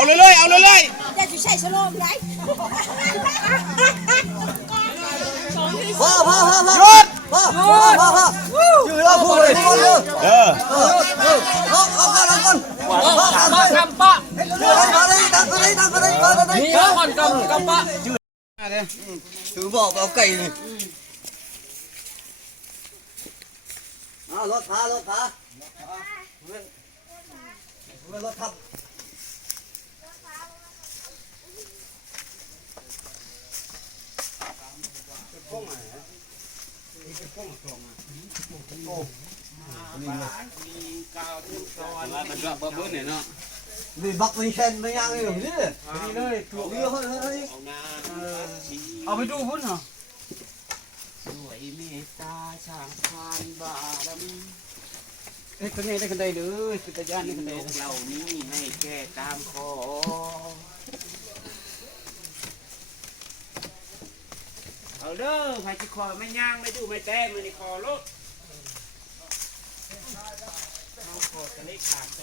เอาเลยเอาเลยจะใช้สโลมไงพ่อหยุดยืนแล้วพูดเลยพูดเลยเอาก่อนกำปะมาเลยตั้งเลยมีก่อนกำปะถือบอกเอาไก่นี่รถพารถทับนี่บักไม่เช่นไม่ยังเลยนี่เลยถูกเยอะเฮ้ยเอาไปดูพุ่นเหรอสวยเมตตาช่างพานบารมี เฮ้ยคนนี้ได้คนใดหรือสุดยอดนี่คนใด เหล่านี้ให้แก้ตามขอเอาเด้อใครจะขอไม่ย่างไม่ดูไม่แต้มไม่ได้ขอรถเอาขอจะได้ขาดโต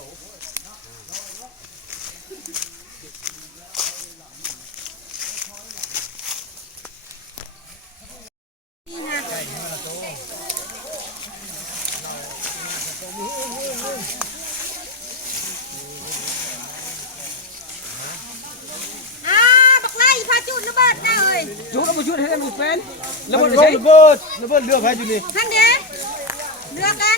บักไล่พาจุดระเบิดนะเฮ้ย จุดแล้วมาจุดให้ได้มันเป็นแล้วมัน ระเบิดเรือใครอยู่นี่ ท่านเด้เลือกกัน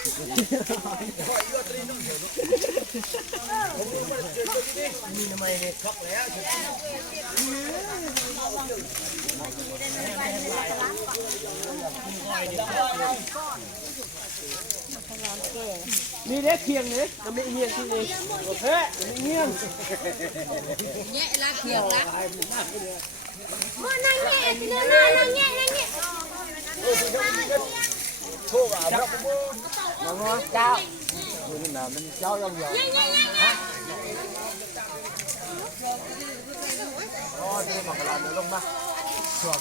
มีเล็กเคียงเลยมันไม่เงียงที่นี่โอเคเงียงแง่ละเขียวละมันนั่งแง่สิเนื้อนั่งแง่โชคอ่ะครับน้องเจ้านี่น่ะมันเจ้ายังอยู่อ๋อนี่มันกำลังลงมาชวบ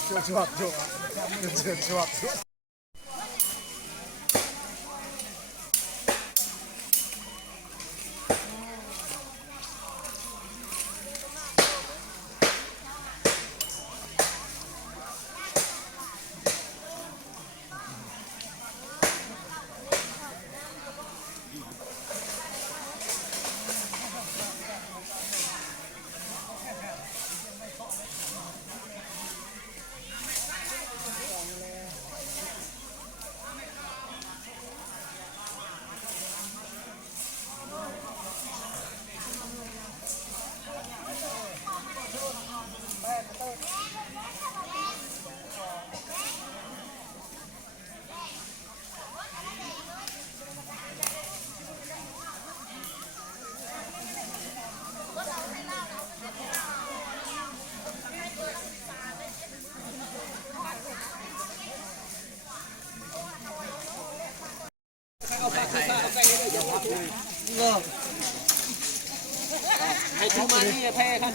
ให้ทุกมันนี่แพ้กัน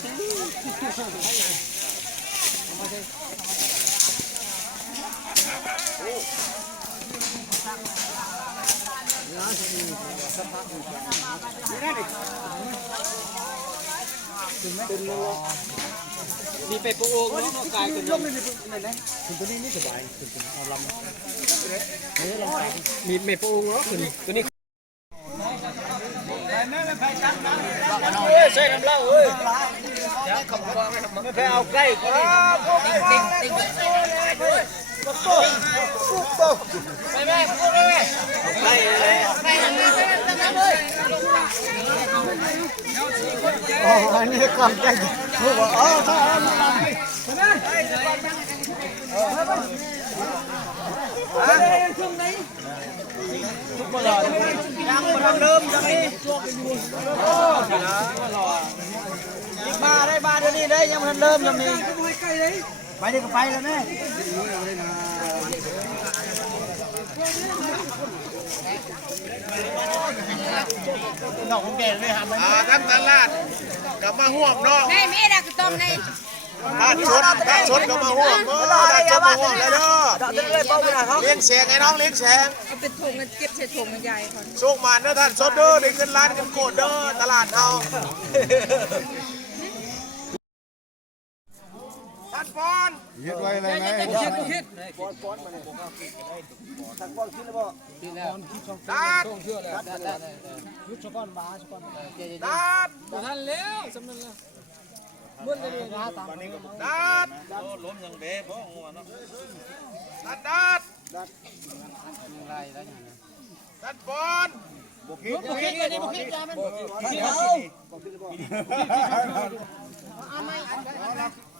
มีไปปูโอ่งเนาะกายกันยกนี่คุณตัวนี้นี่สบายคุณเอาลำมีเมปูโอ่งเนาะคุณตัวนี้ใส่น้ำเหล้าเอ้ยไม่ไปเอาใกล้ก็ได้ติ๊งไปแม่พูดเลยไปอ๋ออันนี้กำใจพูดว่าอ๋อถ้าเอามาช่วงไหนทุกคนรอยังมาเริ่มยังนี่มาได้มาเดี๋ยวนี้ได้ยังมันเริ่มยังนี่ไปได้ก็ไปแล้วแม่น้องของแกเลยหามัน ท่านตลาดกลับมาห่วงเนาะ แม่มีอะไรก็ต้มใน ท่านชนกลับมาห่วงท่านชนมาห่วงเลยเด้อเลี้ยงแสงไอ้น้องเลี้ยงแสง เอาเป็นถุงเก็บใส่ถุงใหญ่ก่อน โชคมาเด้อท่านชนเด้อได้เงินล้านเงินโกดเด้อตลาดเอา อะไรไหม ตักบอลคิดแล้วบ่ ดัด ยุดชก้อนบ้าชก้อน ดัด ทันแล้วสำนึกแล้วเมื่อเลยนะตาม ดัดล้มยังเบ๊บ่งัวเนาะดัดดัดบอล บุคิดเลยนี่บุคิดยามันบุคิดเอา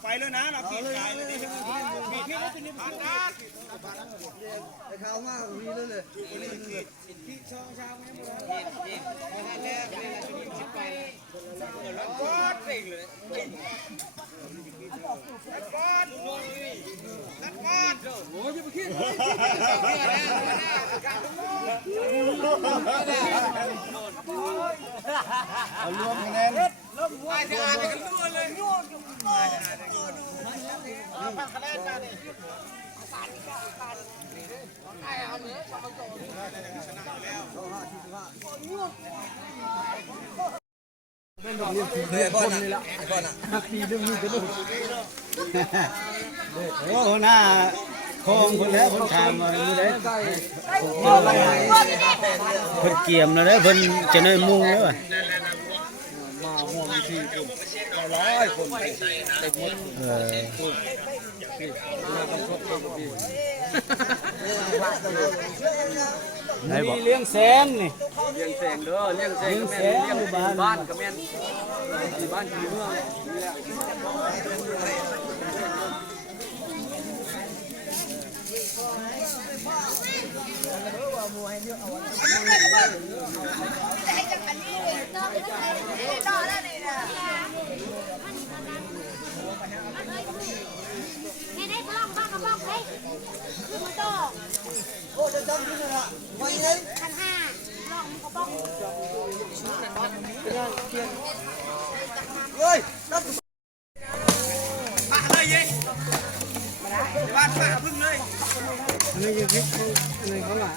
ไปเลยนะเราขีดใจเลยดิขีดดัด ไอ้ข้าวมากมีเลยพี่ช่องเช้าไม่หมด บอลปิงเลยบอลดัดบอล โอ้ยบุคิด เอารวมคะแนน ไม่จะอ่านกันล้วนเลยคะแนนมาดิ เลยบอลนี่ละบอลอ่ะปีดึงนี่ก็ดูโอ้หน้าคงคนแล้วคนชามมาดูได้เพิ่นเกี่ยมแล้วเพิ่นจะได้มุ่งแล้วมาห่วงที100 คนเต็มหมดมีเลี้ยงแสงนี่เลี้ยงแสงเด้อเลี้ยงแสงเลี้ยงบ้านก็แม่นบ้านที่เมืองนี่แหละให้ได้พลังบ้างก็บ้างเฮ้ยคือมันโต โอ้จะจำที่นั่นละวันนี้ พันห้าลองมันก็บ้อง เฮ้ยนับ ปะเลยยิงบ้านปะพึ่งเลย นี่ยังคิดนี่เขาละ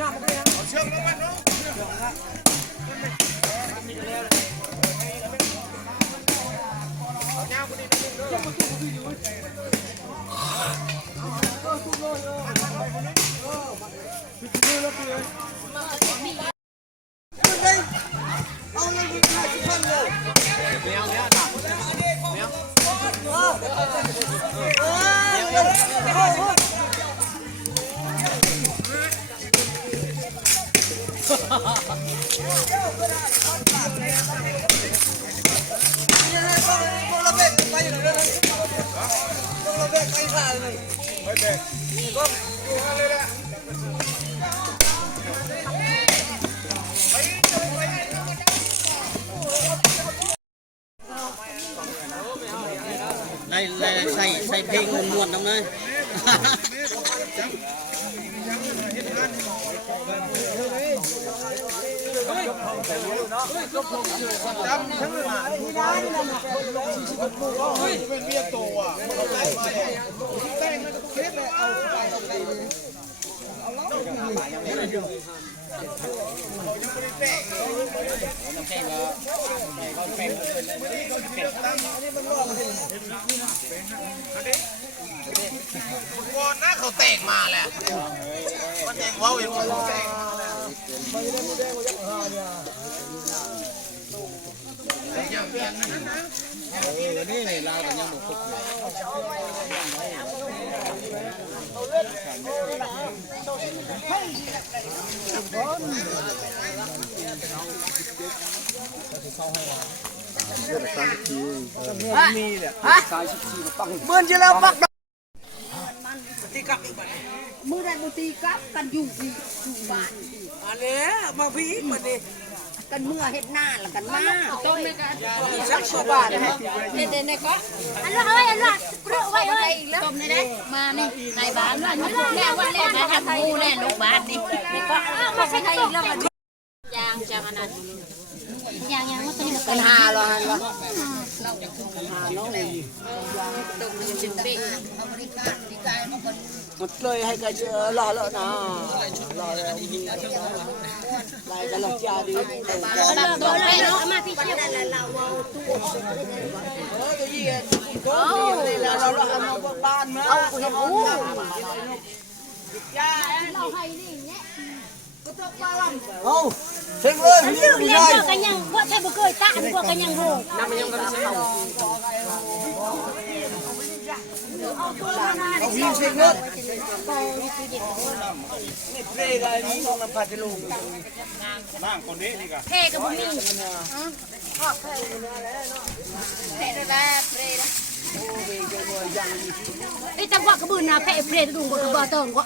น้ำ เชือกลงมันเนาะ ใส่เพลงม้วนๆตรงนั้น จำทั้งหลายเป็นเมียโตอ่ะมันไล่มาแต่งมันก็เคล็ดเลยเอาไปเอาไปเอาล้อยังไม่ได้แต่งวอนนะเขาแต่งมาแหละมันแต่งว้าวอีกคนแต่งนี่เราแต่ยังบุกคุกอยู่มีเนี่ยสาย14ปังเมื่อที่แล้วปักที่กลับอีก มือได้บุตรีกับกันอยู่ที่อยู่บ้านอันนี้มาพีกมาดิกันเมื่อเฮ็ดหน้าแล้วกันมาต้มเลยกันสักชั่วบาทเด็ดๆก็อันละเรื่องไว้ต้มได้ได้มานี่ในบ้านแม่ว่าเล่นมาทำมูแน่ลูกบ้านนี่ก็มาใช้ได้อีกแล้วยางจังอันนั้นยางมันเป็นปัญหาหรอเราหาน้องเลยต้มมันจะเป็นเอาบริการดีใจมาคนหมดเลยให้กันรอแล้วนะรอแล้วยิงลายกันหลอกยาดีตัวอะไรเนาะมาพี่เชี่ยวเราเอาเราเอามาบ้านมาเอาเห็นหูเราให้นี่เนี่ยเอาเช็คเลยเรื่องเลี้ยงกันยังพวกใช่บุกเกยตาพวกกันยังโหน้ำมันยังกันไม่ใช่เขาเอาวิ่งเช็คเลยนี่เพลย์กันนี้ของน้ำพัดลูกบ้างคนนี้นี่ก็ เท่กับบุมีชอบเท่เท่ได้เท่นะไอ้จังหวะกระบือนาเพ่ดูกระบะเติมก็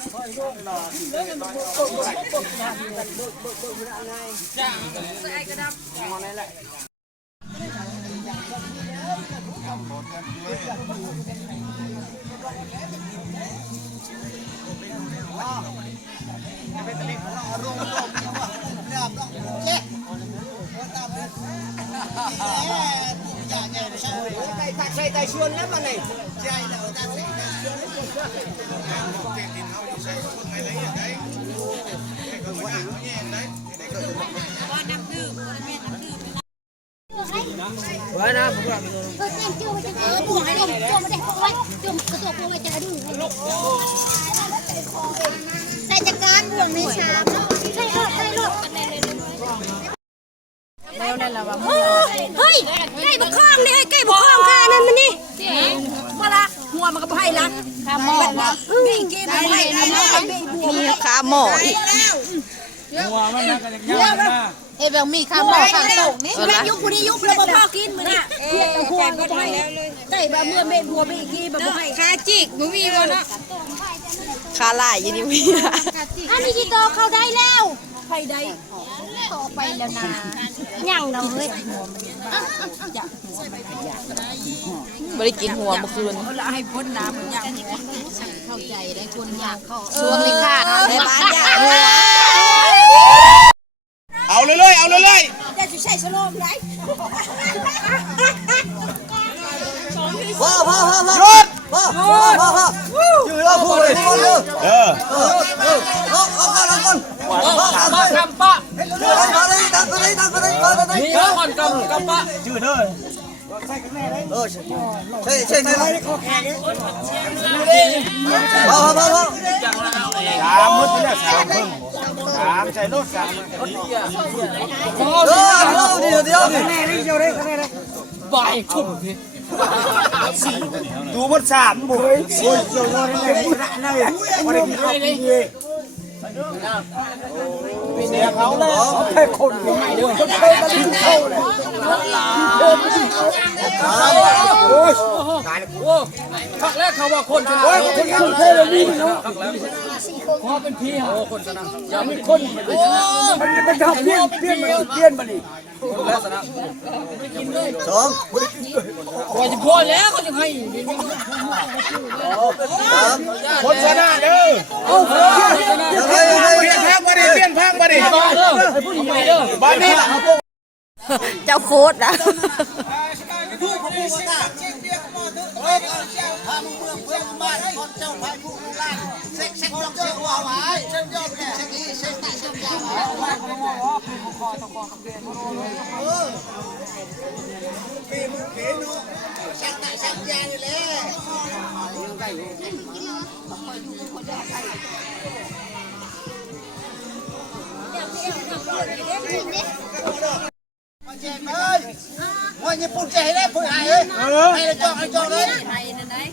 ใส่ใจชวนแล้วมันเลยใช่แล้วตาใส่ใจชวนไว้นะผมว่าจุ่มจุ่มให้ลงจุ่มไม่ได้พวกไว้จุ่มกระตัวพวกไว้จะดึงใส่จักรานบ่วงในชามเนาะใส่รถแล้วนั่นแหละว่าเฮ้ยไก่บุกข้องนี่ไก่บุกข้องค่ะนั่นมันนี่มาละหัวมันก็บ่ให้ละขาหม้อบิ่งกินบ่ให้มีขาหม้ออีกหัวมันน่ากันยังนะเอ้แบบมีขาหม้อข้างตกนี่แม่ยุบผู้นี้ยุบแล้วบ่พอกินมื้อนี้เฮ็ดหัวก็บ่ให้ไก่แบบเมื่อเม็ดหัวไปอีกทีแบบบ่ให้ขาจิกบ่มีบ่เนาะขาลายอยู่นี่มีอันนี้ที่โตเข้าได้แล้วไปได้ต่อไปแล้วนะยังเนาะเฮ้ยไม่ได้กินหัวเมื่อคืนเราให้พ้นน้ำมันยังเข้าใจได้คนอยากเข้าช่วงเลยค่ะในบ้านอยากเอาเลยเอาเลยจะใช้สโลมไหนพ่อหยุดพ่ออยู่แล้วพูดเลยพูดเลยเอาก่อนกำปะมาเลยตั้งไปเลยมีก่อนกำปะชื่อเด้อใช่พ่อ3มื้อเนี่ย3เพิ่ง3ใส่รถ3เดี๋ยวบ่ายคุ้มดูหมด3บ่โอ้ยเจ้าน้อยนี่บ่ได้กินข้าวกินเองเสียเขาเลยแค่คนไม่เด้อคนเคยมาลิ้นเข้าเลยโอ้ยครั้งแรกเขาว่าคนชนะคนเคยเลยนี่เนาะพอเป็นพี่โอ้คนชนะอย่ามีคน มันทำเปลี่ยนมาดิสองว่าจะพอแล้วเขาจะให้คนชนะเด้อเปลี่ยนพักมาดิบ้านนี้เจ้าโค้ดนะว่าญี่ปุ่นจะให้ได้ผู้ใหญ่เลยให้จองเลย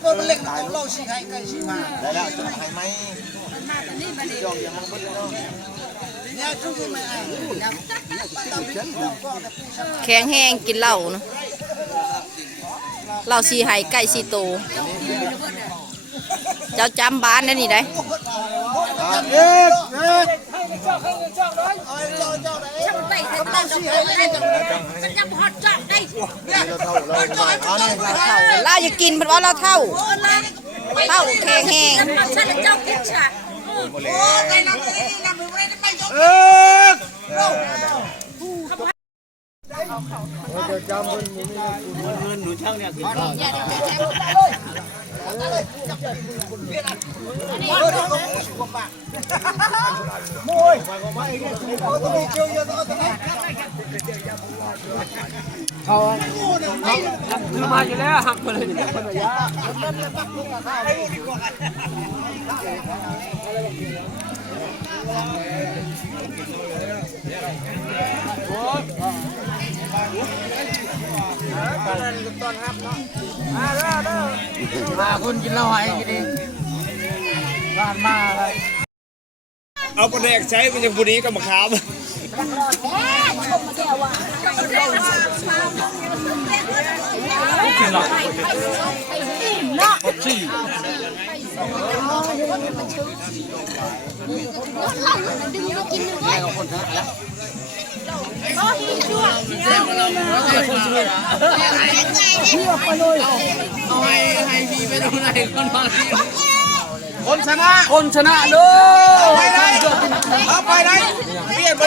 ก็มันเล็กของเราสิให้กันสิมาได้แล้วจะให้ไหมจองอย่างมันเป็นเนี่ยทุกคนไม่แข็งแห้งกินเหล้าเนาะเหล้าสีไห้ไก่สีโตเจ้าจำบ้านนั่นนี่ได้ เอ๊ะเราจะกินเพราะว่าเราเท่าแข็งแห้ง มาอยู่แล้วหักมาเลย มาคุณกินเหล้าให้กินดิบ้านมาอะไร เอากระแดกใช้มันยังบุรีกับมะขาม คนชนะเลยเอาไปไหนเปลี่ยนไป